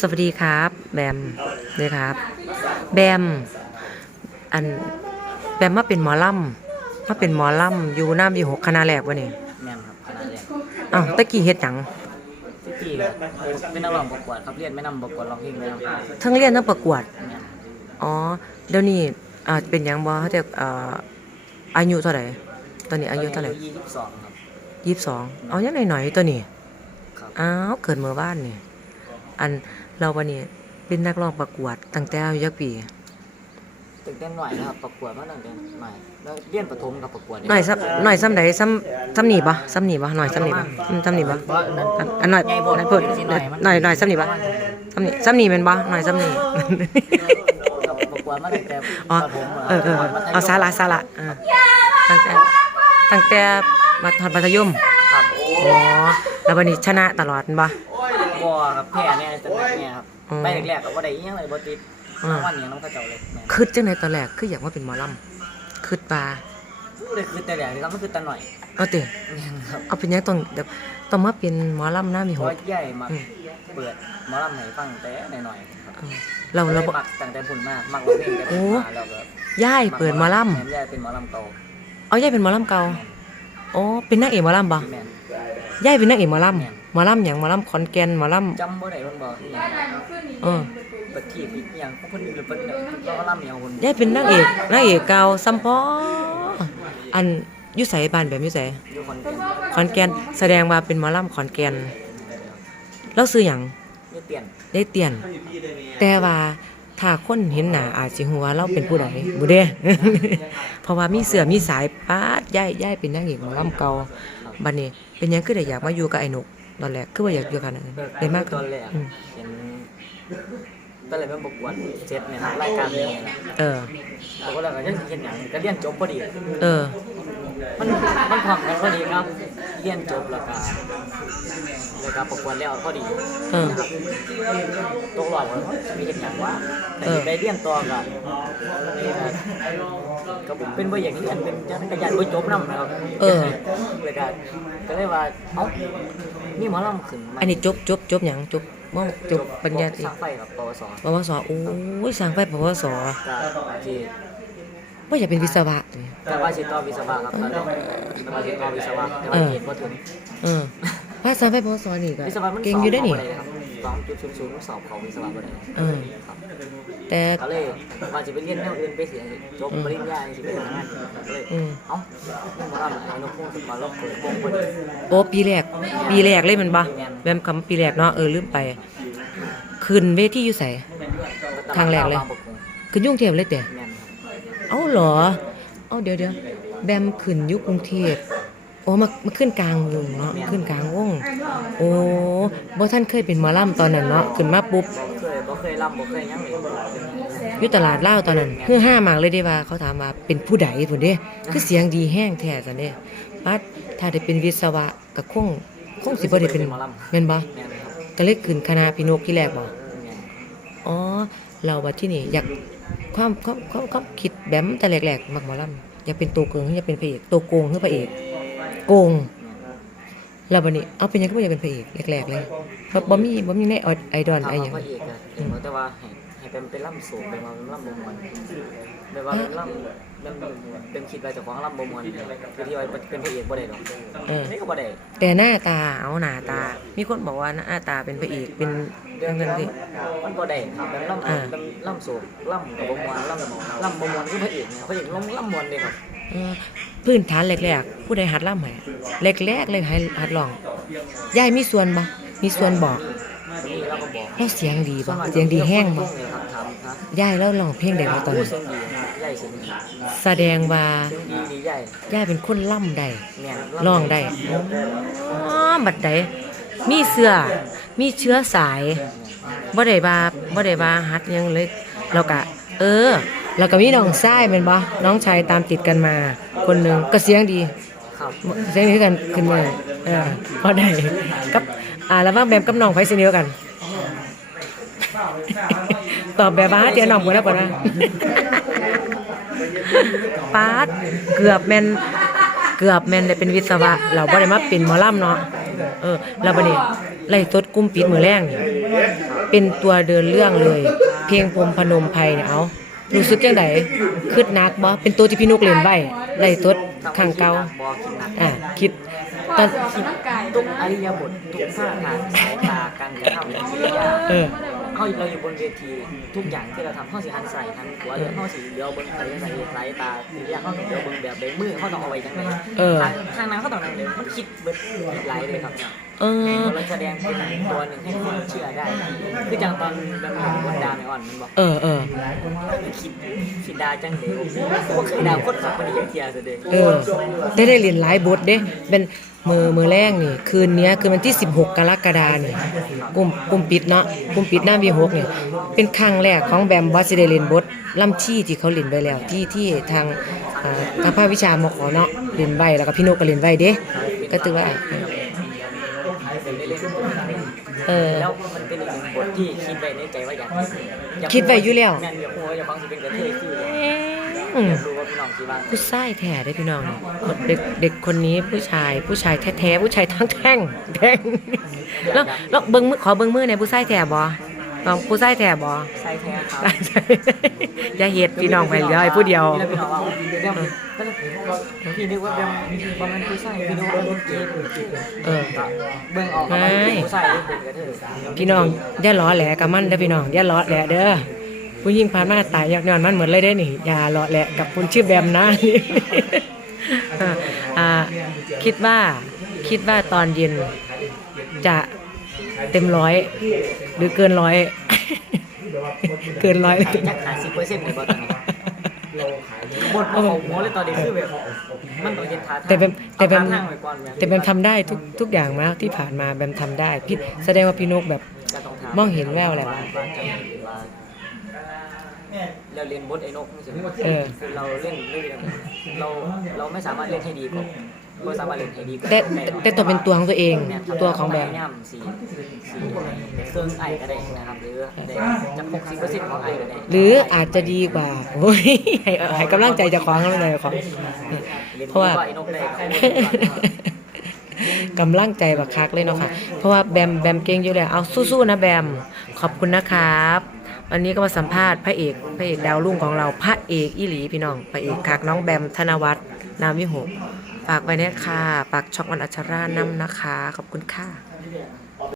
สวัสดีครับ แบมนี่ครับ แบม อัน แบมมาเป็นหมอลำมาเป็นหมอลำอยู่น้ำอยู่หกคณะแรกวะนี่แม่นครับคณะแรกอ้าวตะกี้เฮ็ดหยังที่กี่เป็นนักร้องประกวดครับเรียนไม่นำประกวดร้องเพลงเลยครับทั้งเรียนทั้งประกวดแม่นอ๋อ เดี๋ยวนี้อ่าเป็นหยังบ่เขาจะอ่าอายุเท่าไหร่ตอนนี้อายุเท่าไหร่ยี่สิบสองครับยี่สิบสองเอายังหน่อยๆตัวนี้ ครับอ้าว เกิดเมื่อบ้านนี่ อันเราวันนี้เป็นนักร้องประกวดตั้งแต่อายุจักปีตื่นเต้นหน่อยนะครับประกวดมาตั้งแต่หน่อยแล้วเรียนประถมกับประกวดหน่อยซ้ำหน่อยซ้ำใดซ้ำซ้ำหนีบ่ซ้ำหนีบ่หน่อยซ้ำหนีบ่อืมซ้ำหนีบ่เพราะนั้นอันอันหน่อยใหญ่หน่อยเพิ่นสิหน่อยมันหน่อยหน่อยซ้ำหนีบ่ซ้ำหนีซ้ำหนีแม่นบ่หน่อยซ้ำหนีกับประกวดมาตั้งแต่อ๋อประถมเออเออเอาสาระสาระเออตั้งแต่ตั้งแต่มาทอดมัธยมครับอ๋อแล้ววันนี้ชนะตลอดแม่นบ่ บัวครับแพ้เนี่ยจะแพ้เนี่ยครับอืมไปแรกๆก็บ่ได้อิหยังเลยบ่ติดอืมรางวันนี้น้องเขาเจ้าเลยแม่นคิดจังไดตอนแรกคืออยากมาเป็นหมอลำคิดว่าเลยคือแต่แรกเลยครับมันคือตาหน่อยเอาติแม่นครับเอาเป็นหยังต้องแบบต้องมาเป็นหมอลำหน้ามีเพหราะก ว่าใหญ่มาอืม เปิดหมอลำให้ฟังแต่หน่อยๆครับเออเราเราบ่ มักตั้งแต่พุ่นมากมักร้องเพลงแต่พุ่นมาแล้วก็ย่ายเปิดหมอลแม่นยายเป็นหมอลำเก่าำเอาย่ายเป็นหมอลำเก่าอ๋อเป็นนางเอกหมอลำบ่แม่นย่ายเป็นนางเอกหมอลแม่นำ หมอลำหยังหมอลำขอนแก่นหมอลจำบ่ได้เพิ่นบอกอีหยังำเออเปิดที่อีหยังเพิ่นเพิ่นเราก็ลำอีหยังเพิ่นย่ายเป็นนางเอกนางเอกเก่าซัมพออันอยุใสบ้านแบบอยุใสอยู่คนเดียวขอนแก่นแสดงว่าเป็นหมอลำขอนแก่นแล้วซื้อหยังไม่เปลี่ยนได้เตียน แต่ว่าถ้าคนเห็นหน้าอาจสิฮู้ว่าเราเป็นผู้ใดบ่เด้ เพราะว่ามีเสื้อมีสายป๊าดย่ายย่ายเป็นนางเอกหมอลำเก่าบัดนี้เป็นหยังคือได้อยากมาอยู่กับไอ้นก ตอนแรกคือว่าอยากอยู่กันนั้นได้มากตอนแรกอืมเห็นตอนแรกเป็นประกวดเจ็ดเนี่ยนะรายการนี้นะเออผมก็เลยว่าจะเห็นหยังก็เรียนจบพอดีเออ มันมันพร้อมกันพอดีครับเรียนจบแล้วก็แล้วก็ประกวดแล้วพอดีเออนะครับตกรอบแล้วมีเห็นหยังว่าแต่เออไปเรียนต่อก็ก็เป็นบ่อย่างนี้อันเป็นจักรยานบ่จบนำนะครับเออ เลยก็ก็เลยว่าเอ้ามีหมอลำขึ้นมาอันนี้จบจบจบหยังจบบ่จบปัญญาตรีสร้างไฟกับปวสปวสโอ้ยสร้างไฟปวสก็ที่บ่อยากเป็นวิศวะนี่แต่ว่าสิต่อวิศวะครับตอนแรกแต่ว่าสิต่อวิศวะแต่ว่าเกณฑ์บ่ถึงเออภาษาไฟปวสนี่ก็วิศวะมันเก่งอยู่ได้อนี่สอบบ่ครับ2.00สอบเขาวิศวะบ่ได้เออครับ แต่ก็เลยว่าสิไปเรียนแนวอื่นไปเสียจบปริญญาสิไปทำงานก็เลยอืมเอ้านี่หมอลำไอ้นกพูดมาลบเปิดวงพอดีโอ้ปีแรก ปีแรกเลยแมันบ่แบมคำปีแรกเนาะเออลืมไป ขึ้นเวทีอยู่ไสทางแรกเลย ขึ้นยุ่กรุงเทพเลยแต่แม่นครับเอ้าเหรอ เอ้าเดี๋ยวเดี๋ยวแบมขึ้นอยุคกรุงเทพโอ้มามาขึ้นกลางวงเนาะขึ้นกลางวง โอ้บ่ท่านเคยเป็นหมอลำตอนนั้นเนาะขึ้นมาปุ๊บบ่ เคยลำบ่เคยหยังเลยอยู่ตลาดเล่าวตอนนั้นคือห้ามากเลยเด้ว่าเขาถามว่าเป็นผู้ใดพุ่นเด้คือเสียงดีแห้งแท้ซั่นเด้ปัดถ้าได้เป็นวิศวะก็คงคงสิบ่ได้เป็นแม่นบ่แม่นครับก็เลยขึ้นคณะพี่นกที่แรกบ่แม่นอ๋อ เราว่าที่นี่อยากความความความความคิดแบมแต่แรกๆมักหมอลำอยากเป็นตัวเกิงหรืออยากเป็นพระเอกตัวโกงหรือพระเอกโกง แล้วบัดนี้เอาเป็นหยังก็บ่อยากเป็นพระเอกแรกๆเลยเพราะบ่มีบ่มีในไอดอลถามไอหยังว่าพระเอกอะเห็นว่าแต่ว่าให้ให้เป็นเป็นลำสูงเป็นว่าเป็นลำบ่มวนแบบว่าเป็นลำเป็นเป็นคิดว่าเจ้าของลำบ่มวนคือที่ว่าเป็นพระเอกบ่ได้ดอกเออ นี่ก็บ่ได้แต่หน้าตาเอาหน้าตา มีคนบอกว่าหน้าตาเป็นพระเอกเป็นเรื่ทั้องงนั้นั้นนที่ มันบ่ได้ครับแบบลำอ่าลำลำสูงลำกับบ่มวนลำลำบ่มวนคือพระเอกเนี่ยพระเอกลำลำมวนเด้ครับ เออ พื้นฐานแรกๆผู้ใดหัดล่ำให้แรกๆเลยให้หัดร้องยายมีส่วนบ่มีส่วนบอกนี่เราก็บอกแล้วเสียงดีบ่เสียงดีแห้งบ่เลยครับถามนะยายแล้วร้องเพลงได้บ่ตอนผู้นั้นเสียงดีใหญ่เสียงดีแสดงว่าเสียงดีดีใหญ่ยายเป็นคนล่ำได้แม่นร้องได้อ๋อบัดใดมีเสื้อมีเชื้อสายบ่ได้ว่าบ่ได้ว่าฮัดหยังเลยแล้วก็เออ แล้วก็มีน้องชายแม่นบ่น้องชายตามติดกันมา คนหนึงก็เสียงดีครับเสียงดีคือกันขึ้นมาเออพอได้กับอ่าแล้วว่าแบมกับน้องไผสิเดียวกัน ตอบแบบว่าเดี๋ยวน้องบ่แล้วก่อนนะปาดเกือบแม่นเกือบแม่นได้เป็นวิศวะ เราบ่ได้มาเป็นหมอลำเนาะเออแล้วบัดนี้ไล่ตดกุ้มปิดมือแรงนี่เป็นตัวเดินเรื่องเลย เพลงพรหมพนมไพรเนี่ยเอา รู้สึกจังไดคืดนักบ่เป็นตัวที่พี่นุกเล่นไว้ไล่ตดข้างเก่าบอคิดหนักอะคิดตอนคิดทุกอริยบททุกท่าทางสายตาการกระทำกิริยาเออเขาเราอยู่บนเวทีทุกอย่างที่เราทำเขาสิหันใส่หันหัวหรือเขาสิเลี้ยวเบิ้งใส่ใส่สายตากิริยาเขาต้องเลี้ยวเบิ้งแบบใดมือเขาต้องเอาไว้จังไงเออ ทางทางนั้นเขาต้องนั่งเลยมันคิดเบิดหลายเลยครับเนี่ยเออ เราแสดงเป็นตัวหนึ่งให้คนเชื่อได้ คือจังตอนแบบบนดาวในอ่อนมันบอกเออเออ คิดคิดดาจังเลยว่าเคยดาวคนสักคนเดียวเทียเสด็จเออ ได้ได้เรียนหลายบทเด้ เป็นมือมือแรกนี่ คืนเนี้ย คือวันที่ 16 กรกฎาเนี่ยกลุ่มกลุ่มปิดเนาะกลุ่มปิดหน้าวีหกเนี่ยเป็นครั้งแรกของแบมบอสซิเดเรียนบทล่ำชี่ที่เขาเรียนไปแล้ว ที่ที่ทางอ่าทางภาควิชามขอเนาะเรียนไว้แล้วก็พี่นกก็เรียนไว้เด้ก็ถือว่าเออแล้วมันเป็นอีกหนึ่งบทที่คิดไว้ในใจว่าอยากอยากคิดไว้อยู่แล้วงานอยากรู้ว่าอยากฟังสิเป็นกระเทยคืออืมอยากรู้ว่าพี่น้องสิบ้างผู้ชายแท้ได้พี่น้องเด็กเด็กคนนี้ผู้ชายผู้ชายแท้ๆผู้ชายทั้งแท่งแท่งแล้วแล้วเบิ้งมือขอเบิ้งมือในอยผู้ชายแท้บ่ ลองผู้ชายแท้บ่ใช่แท้ครับอย่าเฮ็ดพี่น้องไปเหลือไอ้ผู้เดียวพี่น้องว่าเรื่องพี่นึกว่าเรื่องว่ามันผู้ชายพี่นึกว่าเป็นเกย์เป็นเกย์เออเบิ่งออกว่ามันเป็นผู้ชายหรือเป็นกระเทยพี่น้องอย่าล้อแหลกับมันเด้อพี่น้องอย่าล้อแหลเด้อผู้หญิงผ่านมาตายอยากนอนมันเหมือนเลยเด้อนี่อย่าล้อแหลกับคนชื่อแบมนะอ่าอ่าคิดว่าคิดว่าตอนเย็นจะ เต็มร้อยหรือเกินร้อย เกินร้อยเลย จักหาสิบเปอร์เซ็นต์เลยบ่ตอนนี้บทของหัวเลยตอนนี้คือแบบมันต้องเห็นท่าทางแต่แบมแต่แบมเอาท่าทางไว้ก่อนแต่แบมทำได้ทุกทุกอย่างมากที่ผ่านมาแบมทำได้พี่แสดงว่าพี่นกแบบ ก็ต้ถามองเห็นแววแหละาว่าจะเห็นว่าเราเรียนบทไอ้นกนี่ใช่ไหมเออ คือเราเล่นเรื่องเราเราไม่สามารถเล่นให้ดีกว่า ไม่สามารถเล่นให้ดีกว่าแต่แต่แต่ตัวเป็นตัวของตัวเองตัวของแบมย่ำสีสีเครื่องไอก็ได้นะครับหรือได้จะหกสิบเปอร์เซ็นต์ของไอก็ได้หรืออาจจะดีกว่าโอ้ยให้ให้กำลังใจเจะของกำลังใจเจ้าของ เพราะว่า ไอ้นกได้กำลังใจบักคักเลยเนาะค่ะ เพราะว่าแบมแบมเก่งอยู่แล้ว เอาสู้ๆนะแบม ขอบคุณนะครับ วันนี้ก็มาสัมภาษณ์พระเอกพระเอกดาวรุ่งของเราพระเอกอีหลีพี่น้องพระเอกคักน้องแบมธนวัฒน์นามวิหก ฝากไว้เนี่ยค่ะฝากช่องวันอัชรานำนะคะ ขอบคุณค่ะ